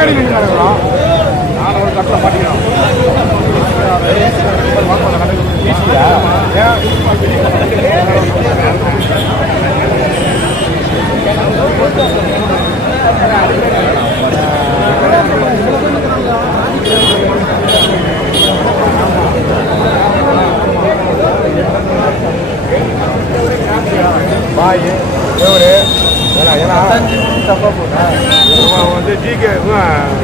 முன்னாடி நிற்கிறாங்களா நான் ஒரு கட்டில் மாட்டிக்கிறோம் பாய் இவரு ஏன்னா தப்பாக போட்டேன் வந்து ஜிகே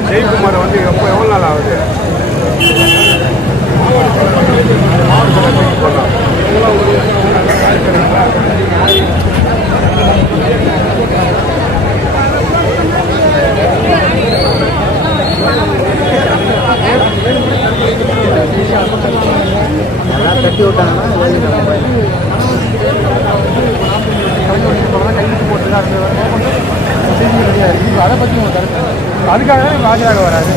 ஜெயக்குமார் வந்து எப்போ எவ்வளோ நாள் ஆகுது கட்டி விட்டாங்கன்னா அதை பற்றி அதுக்காக ஆஜராக வராது.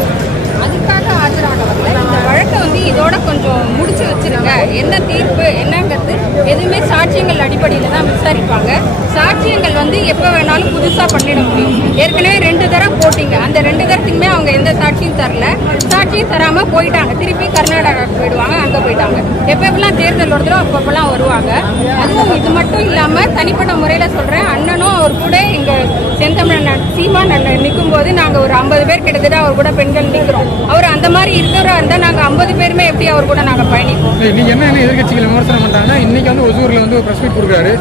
அதுக்காக ஆஜராக வரல. இந்த வழக்கை வந்து இதோட கொஞ்சம் முடிச்சு வச்சிருங்க. என்ன தீர்ப்பு என்னங்கிறது எதுவுமே சாட்சியங்கள் அடிப்படையில் தான் விசாரிப்பாங்க. சாட்சியங்கள் வந்து எப்போ வேணாலும் புதுசாக பண்ணிட முடியும். ஏற்கனவே 2 தரம் போட்டிங்க. அந்த 2 தரத்துக்குமே அவங்க எந்த சாட்சியும் தரல. சாட்சியும் தராமல் போயிட்டாங்க. திருப்பி கர்நாடகாவுக்கு போயிடுவாங்க. அங்கே போயிட்டாங்க. எப்பெல்லாம் தேர்தல் வருதோ அப்பப்பெல்லாம் வருவாங்க. அதுவும் இது மட்டும் இல்லாமல் தனிப்பட்ட முறையில் சொல்கிறேன், அண்ணனும் அவர் கூட எங்கள் செந்தமிழன் சீமான் அண்ணன் நிற்கும் போது நாங்கள் ஒரு 50 பேர் கிட்டத்தட்ட அவர் கூட பெண்கள் நிற்கிறோம். அவர் அந்த மாதிரி இருக்கிறவரா இருந்தால் நாங்கள் 50 பேருமே எப்படி அவர் கூட நாங்கள் பயணிப்போம். இன்னைக்கு என்ன எதிர்கட்சிகள் விமர்சனம் பண்ணுறாங்கன்னா, இன்னைக்கு வந்து ஒசூரில் வந்து ஒரு ப்ரெஸ் மீட் கொடுக்குறாரு.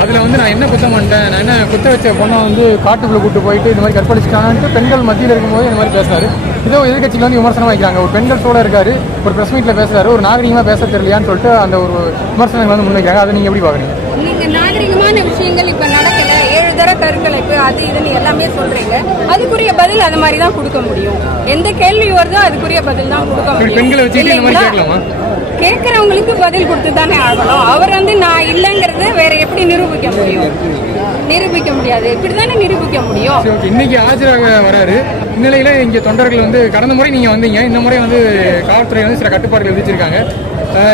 அதில் வந்து நான் என்ன குத்தம் பண்ணிட்டேன், நான் என்ன குத்த வச்ச பொண்ணை வந்து காட்டுக்குள்ளே கூட்டு போயிட்டு இந்த மாதிரி கற்பழிச்சிட்டாங்கன்ட்டு பெண்கள் மத்தியில் இருக்கும்போது இந்த மாதிரி பேசுறாரு. இதோ எதிர்கட்சியில் வந்து விமர்சனம் வைக்கிறாங்க. ஒரு பெண்களோட இருக்காரு, ஒரு ப்ரெஸ் மீட்டில் பேசுறாரு, ஒரு நாகரிகமாக பேச தெரியலையான்னு சொல்லிட்டு அந்த ஒரு விமர்சனங்கள் வந்து முன்வைக்கிறாங்க. அதை நீங்கள் எப்படி பார்க்குறீங்க? நீங்கள் நாகரிகமான விஷயங்கள் இப்போ நடக்கல, 7 தர கருக்கலைப்பு அது இதுன்னு எல்லாமே சொல்றீங்க. அதுக்குரிய பதில் அது மாதிரி தான் கொடுக்க முடியும். எந்த கேள்வி வருதோ அதுக்குரிய பதில் தான் கொடுக்க முடியும். பெண்களை வச்சு கேட்கறவங்களுக்கு பதில் கொடுத்து தானே ஆகணும். அவர் வந்து நான் இல்லைங்கிறது வேற எப்படி நிரூபிக்க முடியும்? நிரூபிக்க முடியாது. இப்படிதானே நிரூபிக்க முடியும். இன்னைக்கு ஆஜராக வராரு. இந்நிலையில இங்க தொண்டர்கள் வந்து கடந்த முறை நீங்க வந்தீங்க, இந்த முறை வந்து காவல்துறை வந்து சில கட்டுப்பாடுகள் விதிச்சிருக்காங்க.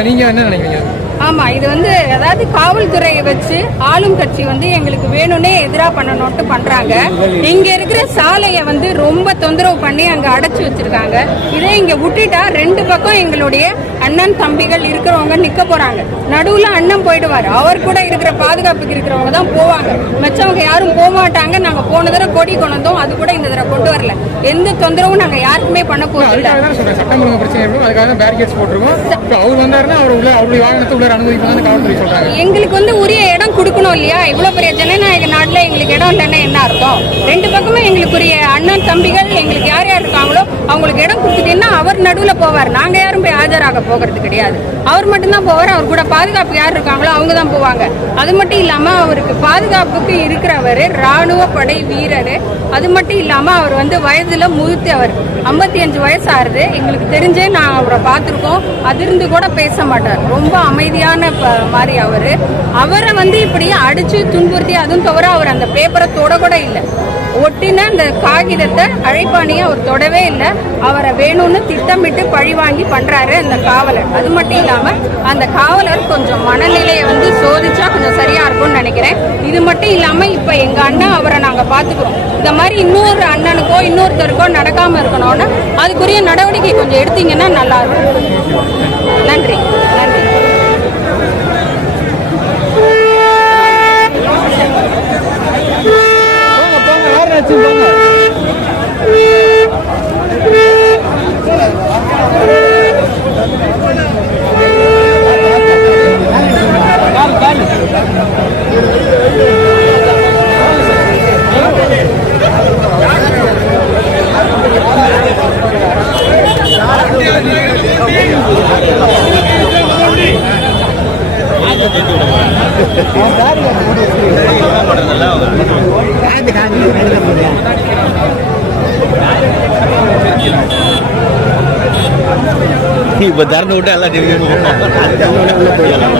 நீங்க என்ன நினைக்கிறீங்க? ஆமா, இது வந்து அதாவது காவல்துறையை வச்சு ஆளும் கட்சி வந்து எங்களுக்கு வேணும்னே எதிராக பண்ணணும்ட்டு பண்றாங்க. இங்க இருக்கிற சாலையை வந்து ரொம்ப தொந்தரவு பண்ணி அங்க அடைச்சு வச்சிருக்காங்க. இதே இங்க விட்டுட்டா 2 பக்கம் எங்களுடைய அண்ணன் தம்பிகள் இருக்கிறவங்க நிக்க போறாங்க. நடுவுல அண்ணன் போயிடுவாரு. அவர் கூட இருக்கிற பாதுகாப்புக்கு இருக்கிறவங்க தான் போவாங்க. மற்றவங்க யாரும் போக மாட்டாங்க. நாங்க போன தடவை கொடி கொண்டு வந்தோம், அது கூட இந்த தடவை கொண்டு வரல. எந்த தொந்தரவும் நாங்க யாருக்குமே பண்ண போறோம் இல்ல. சட்டம் ஒழுங்கு பிரச்சனை இருக்கும், அதுக்காக பேரிகேட்ஸ் போட்டுருக்கோம். அவர் வந்தாருன்னா அவருடைய வாகனத்தை எங்களுக்கு வந்து உரிய இடம் கொடுக்கணும் இல்லையா? இவ்வளவு பெரிய ஜனநாயக நாட்டுல எங்களுக்கு இடம் இல்லைன்னா என்ன அர்த்தம்? 2 பக்கமே எங்களுக்குரிய அண்ணன் தம்பிகள் எங்களுக்கு யார் யார் இருக்காங்களோ அவங்களுக்கு இடம் கொடுத்துட்டீங்கன்னா அவர் நடுவில் போவார். நாங்க யாரும் போய் ஆஜராக போகிறது கிடையாது. அவர் மட்டும்தான் போவார். அவர் கூட பாதுகாப்பு யார் இருக்காங்களோ அவங்க தான் போவாங்க. அது மட்டும் இல்லாம அவருக்கு பாதுகாப்புக்கு இருக்கிறவர் ராணுவ படை வீரர். அது மட்டும் இல்லாம அவர் வந்து வயதுல முதிர்த்தவர். 55 வயசு ஆறுது. எங்களுக்கு தெரிஞ்சே நான் அவரை பார்த்துருக்கோம். அதிர்ந்து கூட பேச மாட்டார். ரொம்ப அமைதியான மாதிரி அவரை வந்து இப்படி அடிச்சு துன்புறுத்தி, அதுவும் தவிர அவர் அந்த பேப்பரை தொட கூட இல்லை. ஒட்டின அந்த காகிதத்தை அழைப்பாணியை அவர் தொடவே இல்லை. அவரை வேணும்னு திட்டமிட்டு பழி வாங்கி பண்றாரு அந்த காவலர். அது மட்டும் இல்லாம அந்த காவலர் கொஞ்சம் மனநிலையை வந்து சோதிச்சா கொஞ்சம் சரியா இருக்கும்னு நினைக்கிறேன். இது மட்டும் இல்லாம இப்ப எங்க அண்ணன் அவரை நாங்க பாத்துக்கிறோம். இந்த மாதிரி இன்னொரு அண்ணனுக்கோ இன்னொருத்தருக்கோ நடக்காம இருக்கணும்னு அதுக்குரிய நடவடிக்கை கொஞ்சம் எடுத்தீங்கன்னா நல்லா இருக்கும். நன்றி நன்றி. இப்போ திறந்து விட்டு எல்லாம் போயிடலாம்.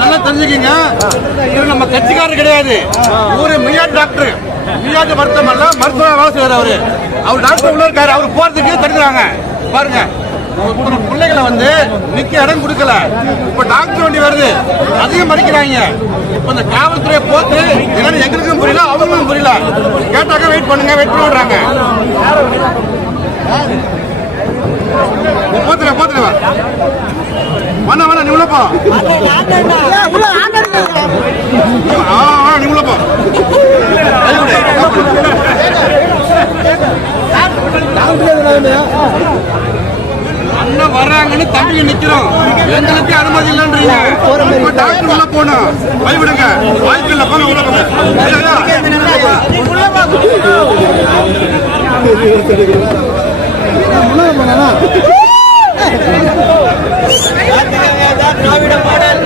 நல்லா தெரிஞ்சுக்கீங்க, இவர் நம்ம கட்சிக்காரர் கிடையாது. ஒரு மெய்யாட்டு டாக்டர், மெய்யாட்டு மருத்துவமல்ல, மருத்துவ வேலை செய்யறாரு. அவர் டாக்டர் உள்ள இருக்காரு, அவர் போறதுக்கு தடுக்கிறாங்க. பாருங்க, பிள்ளைகளை வந்து நிக்க இடம் கொடுக்கல. இப்ப டாக்டர் வண்டி வருது, அதையும் மறிக்கிறாங்க. இப்ப இந்த காவல்துறையை போட்டு என்னன்னு எங்களுக்கும் புரியல, அவங்களுக்கும் புரியல. கேட்டாக்க வெயிட் பண்ணுங்க, வெயிட் பண்ண விடுறாங்க. போத்துல போத்துல வேணா வேணா, நீ உள்ளப்பா, நீ உள்ளப்பா. அண்ணன் வர்றாங்கன்னு தம்பிங்க நிக்கிறோம், எங்களுக்கு அனுமதி இல்லைன்றீங்க. டாக்டர் உள்ள போனோம், பயவிடுங்க, வாய்ப்பு இல்லை, போன உள்ள போங்க. திராவிட மாடல்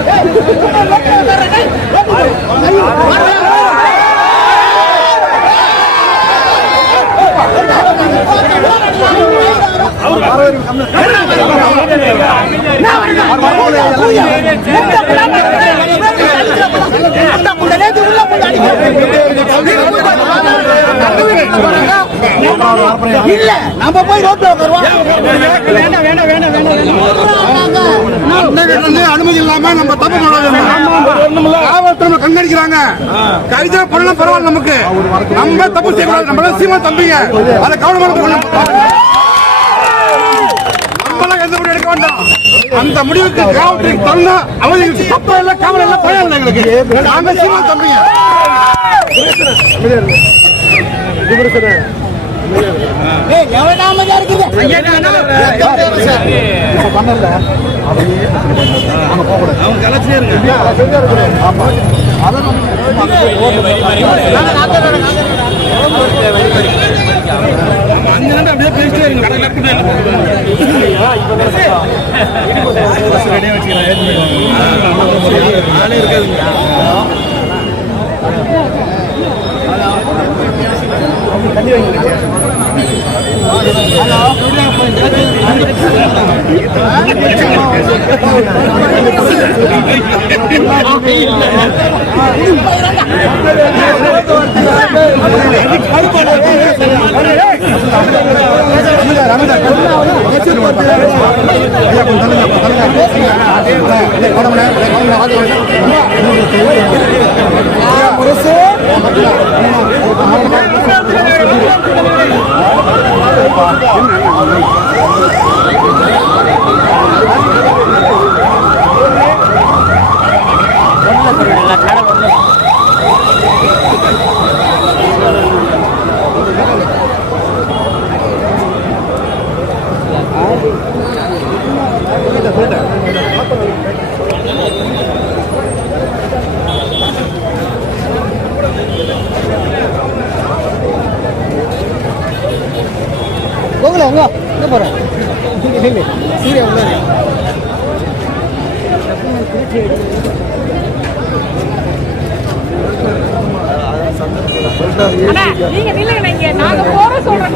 இல்ல நம்ம போய் ரோட்ல அனுமதி இல்லாம நம்ம தப்பு காவல்துறை கண்காணிக்கிறாங்க. கைது பண்ணலாம் பரவாயில்ல, நமக்கு நம்ம தப்பு செய்யக்கூடாது. நம்ம சீமா தம்பிங்க, அதை கவனமாக நம்மளாம் எந்த முடிவு எடுக்க வேண்டாம். அந்த முடிவுக்கு காவல்துறை தரணும். அவங்களுக்கு தப்ப இல்ல, காவல் இல்ல, பயம் இல்லை. எங்களுக்கு நாங்க சீமா தம்பிங்க. அப்படியே பேசிட்டே இருக்கு. போறேன் சீரியா உள்ளது நீங்க நாங்க போற சொல்றோம்.